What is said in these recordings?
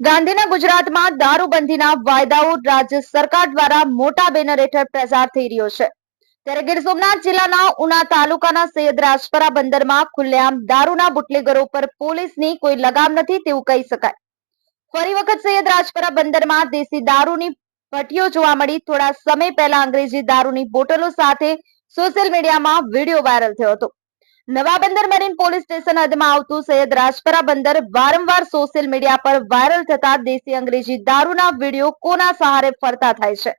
ગાંધીના ગુજરાતમાં દારૂબંધીના વાયદાઓ રાજ્ય સરકાર દ્વારા મોટા બેનર હેઠળ પ્રચાર થઈ રહ્યો છે. ત્યારે ગીર સોમનાથ જિલ્લાના ઉના તાલુકાના સૈયદરાજપરા બંદરમાં ખુલ્લેઆમ દારૂના બુટલેગરો પર પોલીસની કોઈ લગામ નથી તેવું કહી શકાય. ફરી વખત સૈયદરાજપરા બંદરમાં દેશી દારૂની ભટ્ટીઓ જોવા મળી. થોડા સમય પહેલા અંગ્રેજી દારૂની બોટલો સાથે સોશિયલ મીડિયામાં વિડીયો વાયરલ થયો હતો. નવા બંદર મરીન પોલીસ સ્ટેશન હદમાં આવતું સૈયદરાજપરા બંદર વારંવાર સોશિયલ મીડિયા પર વાયરલ થતા દેશી અંગ્રેજી દારૂના વિડીયો કોના સહારે ફરતા થાય છે.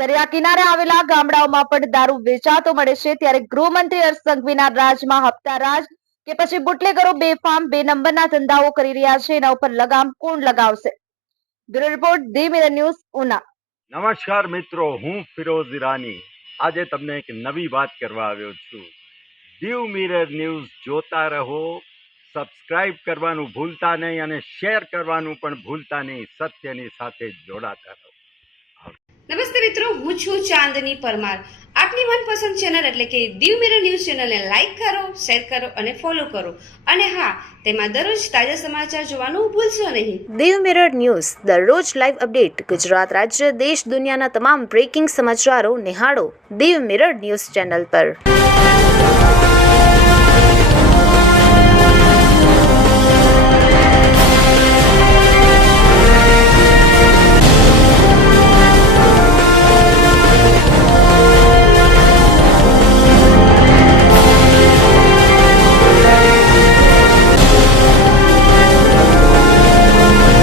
દરિયા કિનારે આવેલા ગામડાઓમાં પણ દારૂ વેચાતો મળે છે. ત્યારે ગૃહમંત્રી હર્ષ સંઘવીના રાજમાં હપ્તા રાજ કે પછી બુટલેગરો બેફામ બે નંબરના ધંધાઓ કરી રહ્યા છે, એના ઉપર લગામ કોણ લગાવશે? Bureau report, the mirror news, Una. નમસ્કાર મિત્રો, હું ફિરોઝ ઈરાની આજે તમને એક નવી વાત કરવા આવ્યો છું. દીવ મિરર ન્યૂઝ જોતા રહો, સબસ્ક્રાઇબ કરવાનું ભૂલતા નહીં અને શેર કરવાનું પણ ભૂલતા નહીં. સત્યની સાથે જોડાતા રહો. નમસ્તે મિત્રો, હું છું ચાંદની પરમાર. આપની મનપસંદ ચેનલ એટલે કે દીવ મિરર ન્યૂઝ ચેનલને લાઈક કરો, શેર કરો અને ફોલો કરો. અને હા, તેમાં દરરોજ તાજા સમાચાર જોવાનું ભૂલશો નહીં. દીવ મિરર ન્યૂઝ દરરોજ લાઈવ અપડેટ. ગુજરાત રાજ્ય, દેશ, દુનિયાના તમામ બ્રેકિંગ સમાચારો નિહાળો દીવ મિરર ન્યૂઝ ચેનલ પર.